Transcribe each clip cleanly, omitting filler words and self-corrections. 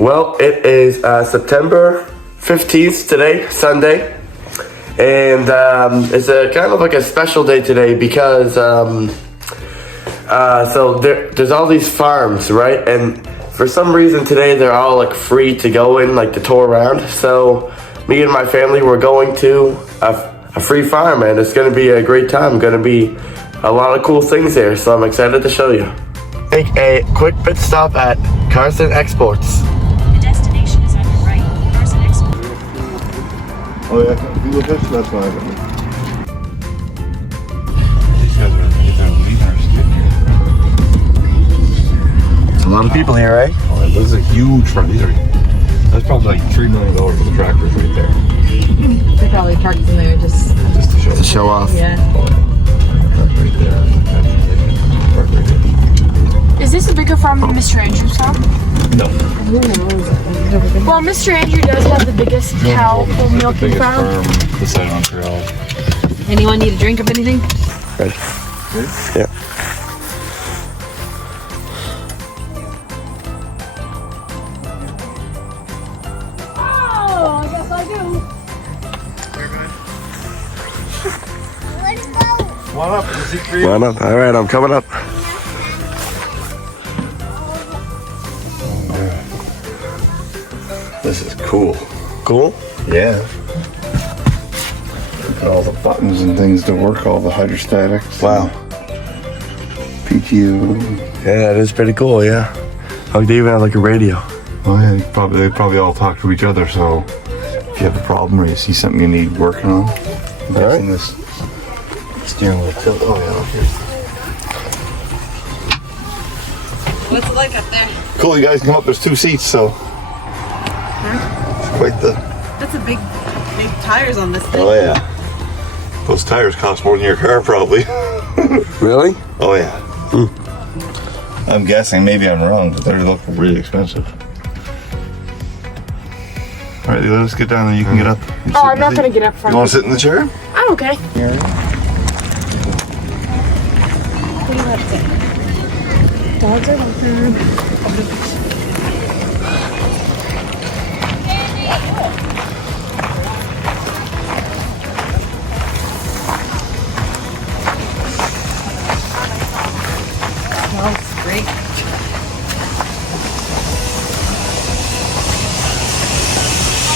Well, it is September 15th today, Sunday. And it's a kind of like a special day today because so there's all these farms, right? And for some reason today they're all like free to go in, like to tour around. So me and my family were going to a free farm, and it's gonna be a great time. Gonna be a lot of cool things there, so I'm excited to show you. Take a quick pit stop at Carson Exports. The destination is on your right. Carson Exports. Oh yeah, you look at that's why I got it. These guys are leaving our skid here. It's a lot of people here, right? Oh, this is a huge farm. That's probably like $3 million for the tractors right there. They probably parked in there just To show off. yeah. Right there. Park right there. Is this a bigger farm than Mr. Andrew's farm? No. Well, Mr. Andrew does have the biggest cow milking Biggest farm. farm this side of Montreal. Anyone need a drink of anything? Ready? Yeah. Oh, I guess I do. Come on up, is it for you? Come on up. All right, I'm coming up. This is cool. Cool? Yeah. Got all the buttons and things to work, all the hydrostatics. Wow. PTU. Yeah, that is pretty cool, yeah. Oh, they even have like a radio. Oh yeah, they probably all talk to each other, so if you have a problem or you see something you need working on, I'm guessing this steering wheel tilt. Oh yeah, What's it like up there? cool, you guys come up, there's 2 seats, so it's quite the... That's a big tires on this thing. Oh yeah. Those tires cost more than your car probably. Really? Oh yeah. I'm guessing, maybe I'm wrong, but they look really expensive. Alright, let us get down there, you can get up. Oh, I'm not gonna get up from You want to sit in the chair? I'm okay. What do you have to say? Dogs are welcome. Smells great.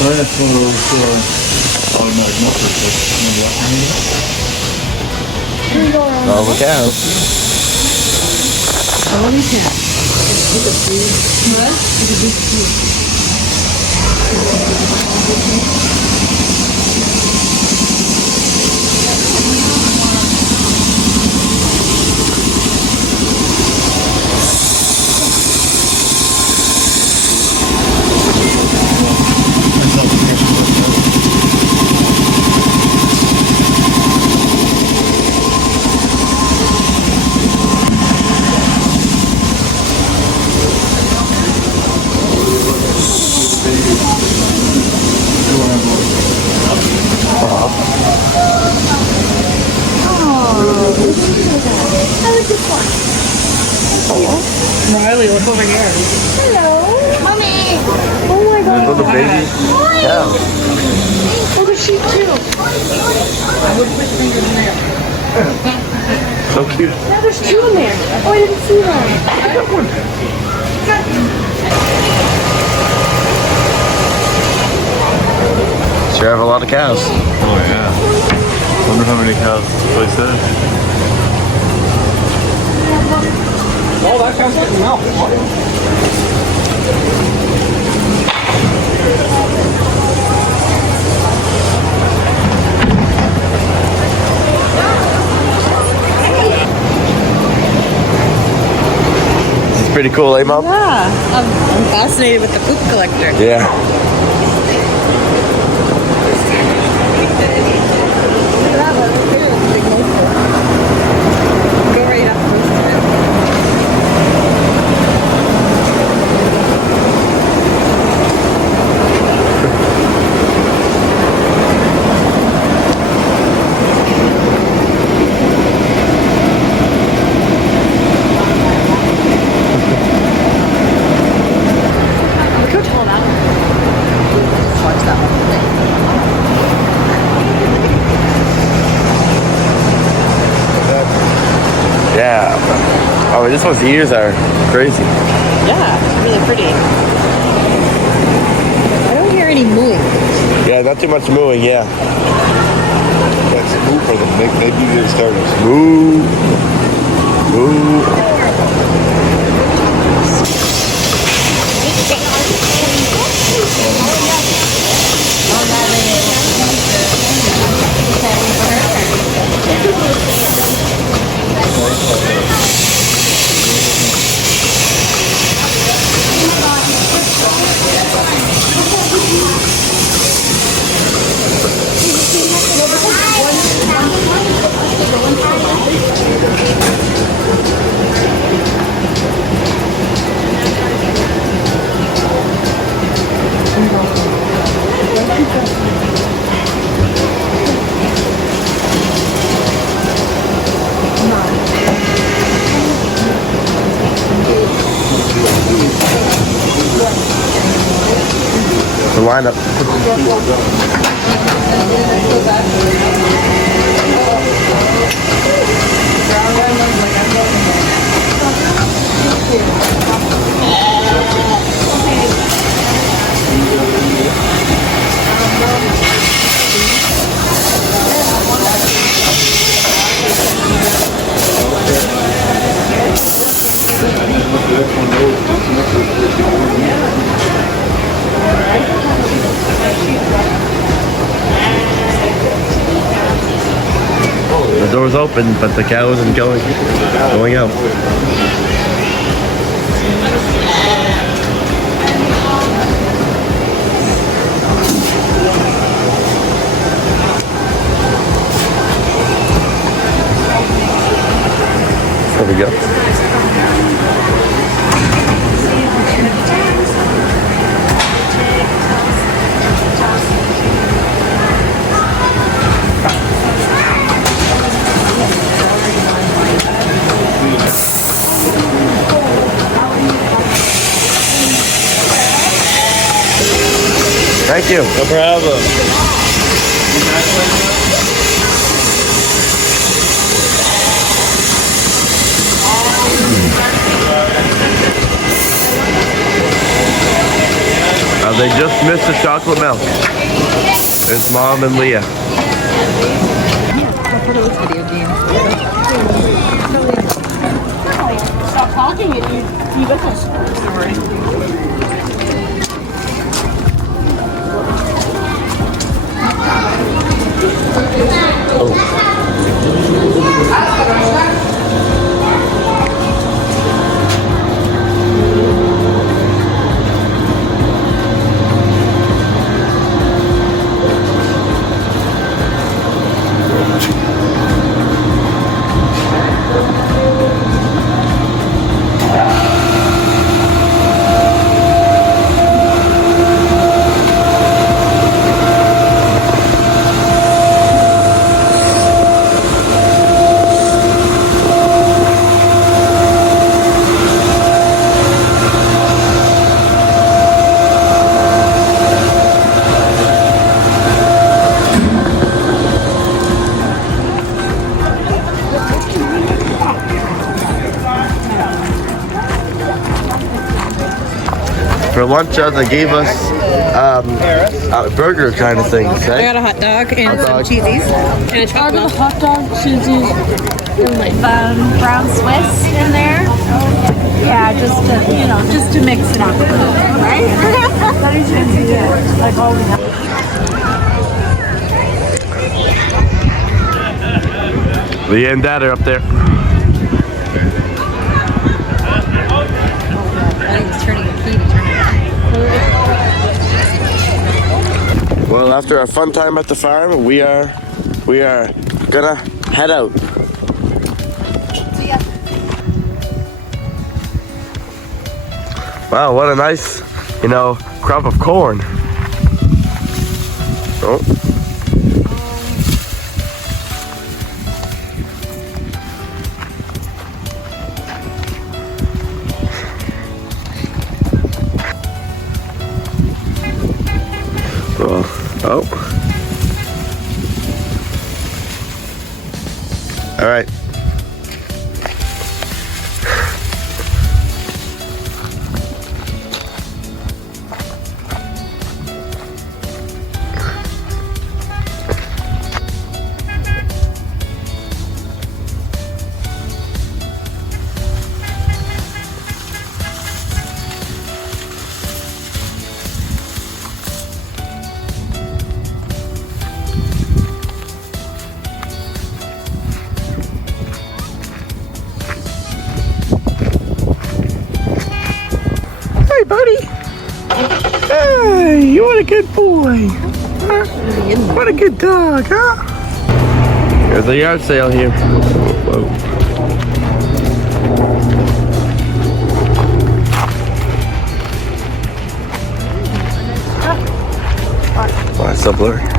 Oh, that's one of those automatic motors. Oh, look out. Oh, we can. Riley, look over here. Little baby cow. Oh, there's sheep too. So cute. Yeah, there's 2 in there. Oh, I didn't see that. Sure have a lot of cows. Oh yeah. Wonder how many cows this place has. Oh, that cow's getting milk. It's pretty cool, eh, Mom? Yeah, I'm fascinated with the poop collector. Yeah. That one, big motor. Go right up close to it. Boy, this one's ears are crazy. Yeah, it's really pretty. I don't hear any mooing. Yeah, not too much mooing, yeah. That's a move for them. Maybe you get started. Moo. Moo. The lineup. The door's open, but the cow isn't going out. There we go. Thank you. No problem. They just missed the chocolate milk. There's Mom and Leah. Stop talking and you got those screws already. For lunch, they gave us burger kind of things. I Right? got a hot dog and Hot some dog. cheesies and a I chocolate got milk. a hot dog, cheesies, and like brown Swiss in there. Yeah, just to mix it up. Right? That is fancy, yeah. Like all we have. Leah and Dad are up there. Well, after our fun time at the farm, we are gonna head out. Wow, what a nice, crop of corn. Oh. Oh. All right. What a good boy. Huh? What a good dog, huh? There's a yard sale here. Whoa. Why it's so blurry?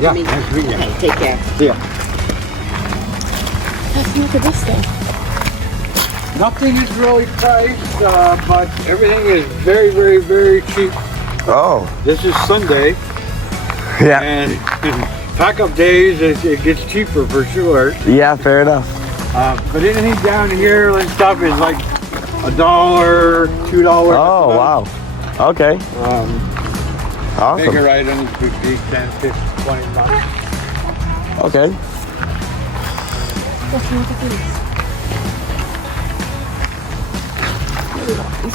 Yeah, nice to meet you. Okay, take care. See ya. Look at this thing. Nothing is really priced, but everything is very, very, very cheap. Oh. This is Sunday, Yeah. and pack-up days, it gets cheaper for sure. Yeah, fair enough. But anything down here and stuff is like $1, $2. Oh, wow. Okay. Awesome. Bigger items would be 10, 15, 20 bucks. Okay. Look at these.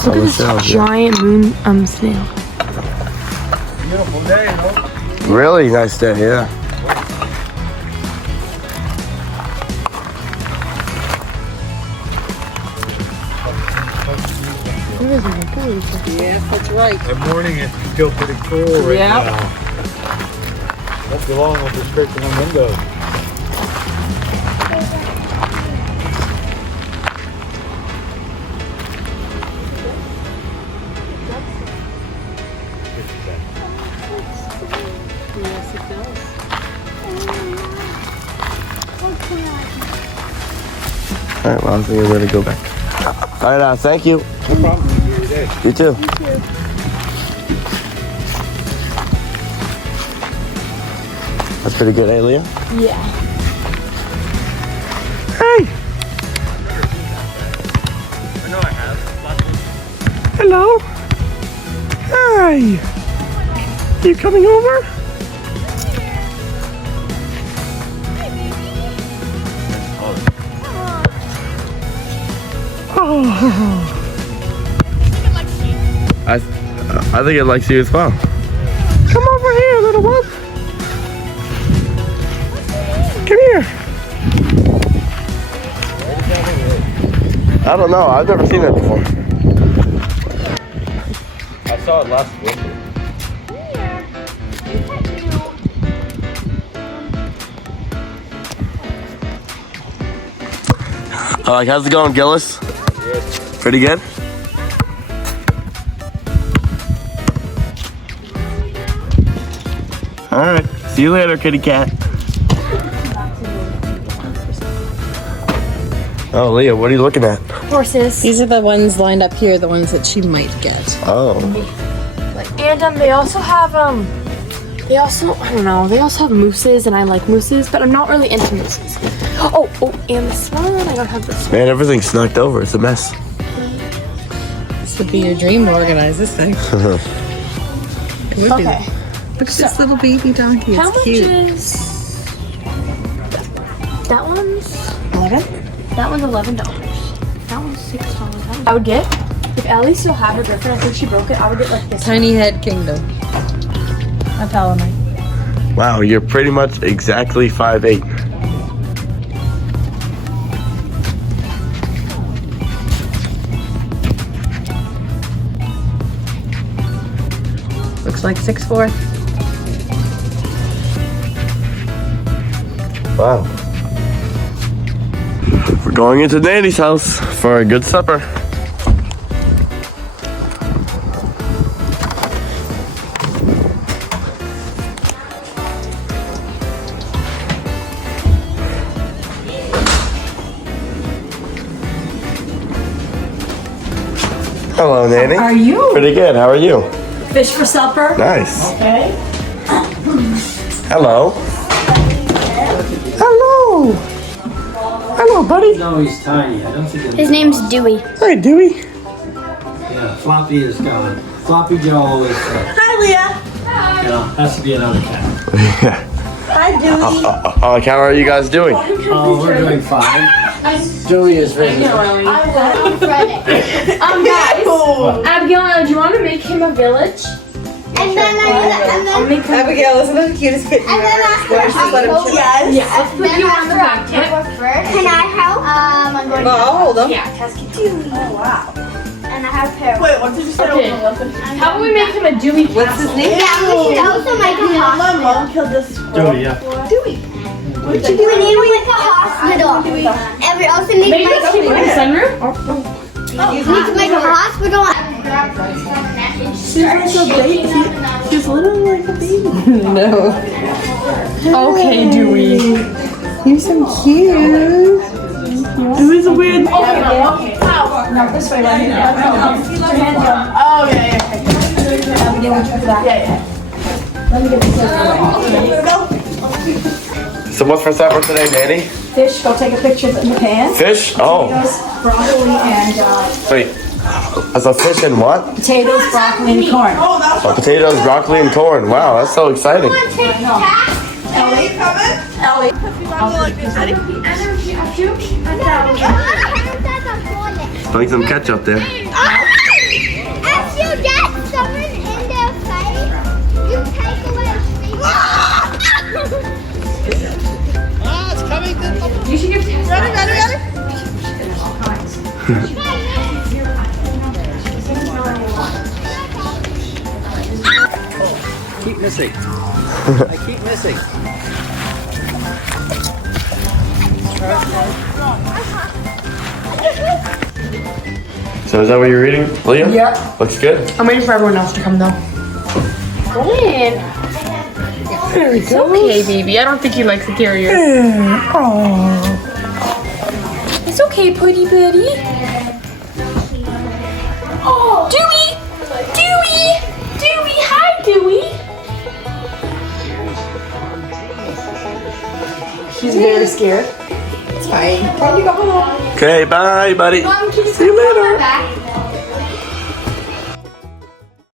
Look at this Giant moon snail. Beautiful day, though. Really nice day, yeah. Yes, that's right. That morning it's still pretty cool right Yeah. now. That's along with the restriction on windows. Yes, it does. All right, well, I think we're ready to go back. All right, thank you. No problem. Enjoy your day. You too. That's pretty good, eh, Leah? Yeah. Hey! Hello? Hi! You coming over? Oh. I think it likes you as well. Come over here, little one. Come here. I don't know. I've never seen that before. I saw it last week. How's it going, Gillis? Good. Pretty good? All right. See you later, kitty cat. Oh, Leah, what are you looking at? Horses. These are the ones lined up here, the ones that she might get. Oh. And they also have I don't know, they also have mooses, and I like mooses, but I'm not really into mooses. Oh, and this one, I don't have this one. Man, everything's snucked over. It's a mess. This would be your dream to organize this thing. It would be. Okay. Look at this little baby donkey. It's How much cute. is that one's 11? That one's $11. That one's $6. I would get, if Ellie still had her Griffin, I think she broke it, I would get like this. Tiny Head Kingdom. I'm telling her. Wow, you're pretty much exactly 5'8". Looks like 6'4". Wow. We're going into Nanny's house for a good supper. Hello, Nanny. How are you? Pretty good. How are you? Fish for supper? Nice. Okay. Hello. Hello. Hello, buddy. No, he's tiny. I don't think His name's Dewey. Hi, Dewey. yeah, Floppy is gone. Floppy Joe is, Hi, Leah. has to be another cat. Hi, Dewey. How are you guys doing? Oh, we're doing fine. Joey is ready. Guys, Abigail, do you want to make him a village? And then Abigail, isn't that the cutest kitten? and then after Yes. Let's put you on the back. can I help? I'm going Well, I'll hold them. and I have a pair. Wait, what did you say? Okay. How about we make him a Dewey cat? What's his name? Yeah, we should also make a hospital. Mom killed this Dewey, yeah. We need to make a hospital. And we also need to Maybe make let's keep it in the sunroom? we need to make a hospital. She's literally like a baby. No. Okay, Dewey. You're so cute. Dewey's a weird. No, this way right here. Oh, So what's for supper today, Nanny? Fish, go take a picture in the pan. Fish? Oh, Broccoli and wait. That's a fish and what? potatoes, broccoli, and corn. Oh, potatoes, broccoli, and corn. Wow, that's so exciting. Like some ketchup there. If you get someone in their face, you take away a You should give Keep missing. I keep missing. So is that what you're reading, Liam? Yep. Looks good. I'm waiting for everyone else to come though. Go in. It's okay, baby. I don't think you like the carrier. It's okay, Putty Buddy. Oh, Dewey! Dewey! Dewey! Hi, Dewey! She's very scared. It's fine. Time to go home. Okay, bye, buddy. See you later.